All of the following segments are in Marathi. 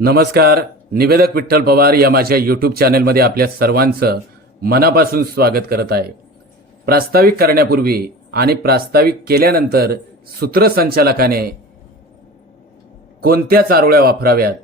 नमस्कार. निवेदक विठ्ठल पवार या माझ्या यूट्यूब चॅनलमध्ये आपल्या सर्वांचं मनापासून स्वागत करत आहे. प्रास्ताविक करण्यापूर्वी आणि प्रास्ताविक केल्यानंतर सूत्रसंचालकाने कोणत्या चारोळ्या वापराव्यात,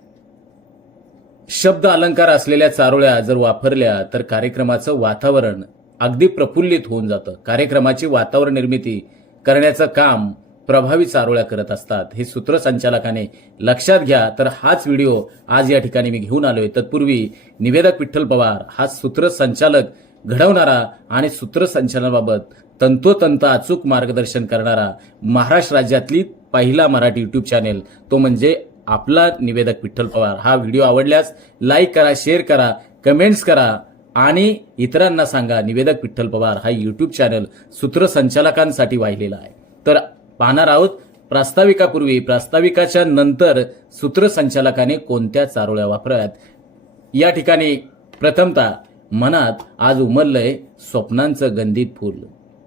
शब्द अलंकार असलेल्या चारोळ्या जर वापरल्या तर कार्यक्रमाचं वातावरण अगदी प्रफुल्लित होऊन जातं. कार्यक्रमाची वातावरण निर्मिती करण्याचं काम प्रभावी चारोळ्या करत असतात. हे सूत्रसंचालकाने लक्षात घ्या. तर हाच व्हिडिओ आज या ठिकाणी मी घेऊन आलोय. तत्पूर्वी निवेदक विठ्ठल पवार हा सूत्रसंचालक घडवणारा आणि सूत्रसंचालनाबाबत तंतोतंत अचूक मार्गदर्शन करणारा महाराष्ट्र राज्यातली पहिला मराठी यूट्यूब चॅनेल तो म्हणजे आपला निवेदक विठ्ठल पवार. हा व्हिडिओ आवडल्यास लाईक करा, शेअर करा, कमेंट्स करा आणि इतरांना सांगा निवेदक विठ्ठल पवार हा यूट्यूब चॅनल सूत्रसंचालकांसाठी वाहिलेला आहे. तर पाहणार आहोत प्रास्ताविकापूर्वी प्रास्ताविकाच्या नंतर सूत्रसंचालकाने कोणत्या चारोळ्या वापराव्यात. या ठिकाणी प्रथमतः मनात आज उमललंय स्वप्नांचं गंधित फूल.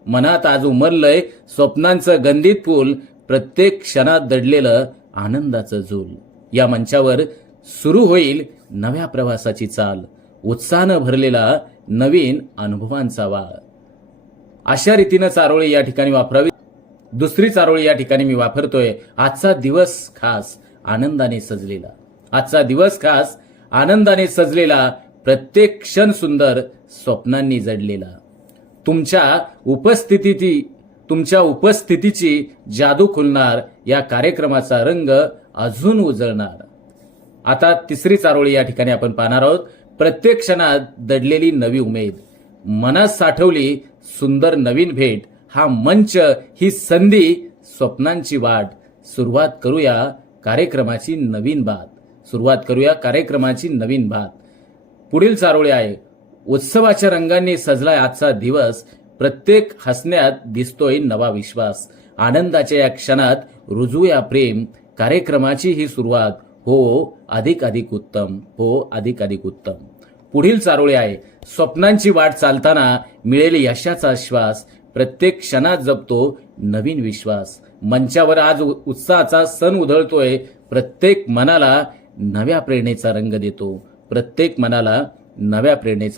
मनात आज उमललंय स्वप्नांचं गंधित फूल, प्रत्येक क्षणात दडलेलं आनंदाचं झूल. या मंचावर सुरू होईल नव्या प्रवासाची चाल, उत्साहानं भरलेला नवीन अनुभवांचा वाळ. अशा रीतीनं चारोळी या ठिकाणी वापरावी. दुसरी चारोळी या ठिकाणी मी वापरतोय, आजचा दिवस खास आनंदाने सजलेला. आजचा दिवस खास आनंदाने सजलेला, प्रत्येक क्षण सुंदर स्वप्नांनी जडलेला. तुमच्या उपस्थितीची जादू खुलणार, या कार्यक्रमाचा रंग अजून उजळणार. आता तिसरी चारोळी या ठिकाणी आपण पाहणार आहोत, प्रत्येक क्षणात दडलेली नवी उमेद, मनात साठवली सुंदर नवीन भेट. हा मंच, ही संधी, स्वप्नांची वाट. सुरुवात करूया कार्यक्रमाची नवीन बात. पुढील चारोळी आहे, उत्सवाच्या रंगांनी सजलाय आजचा दिवस, प्रत्येक हसण्यात दिसतोय नवा विश्वास. आनंदाच्या या क्षणात रुजूया प्रेम, कार्यक्रमाची ही सुरुवात हो अधिक उत्तम. पुढील चारोळी आहे, स्वप्नांची वाट चालताना मिळेल यशाचा श्वास, प्रत्येक क्षणात जपतो नवीन विश्वास. मंचावर आज उत्साहाचा सण उधळतोय, प्रत्येक मनाला नव्या प्रेरणेचा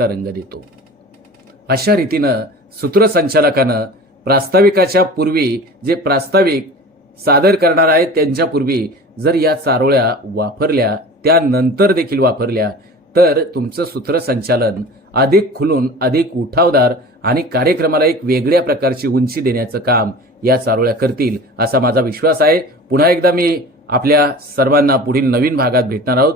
रंग देतो. अशा रीतीनं सूत्रसंचालकानं प्रास्ताविकाच्या पूर्वी जे प्रास्ताविक सादर करणार आहेत त्यांच्यापूर्वी जर या चारोळ्या वापरल्या, त्यानंतर देखील वापरल्या, तर तुमचं सूत्रसंचालन अधिक खुलून, अधिक उठावदार आणि कार्यक्रमाला एक वेगळ्या प्रकारची उंची देण्याचं काम या चारोळ्या करतील असा माझा विश्वास आहे. पुन्हा एकदा मी आपल्या सर्वांना पुढील नवीन भागात भेटणार आहोत.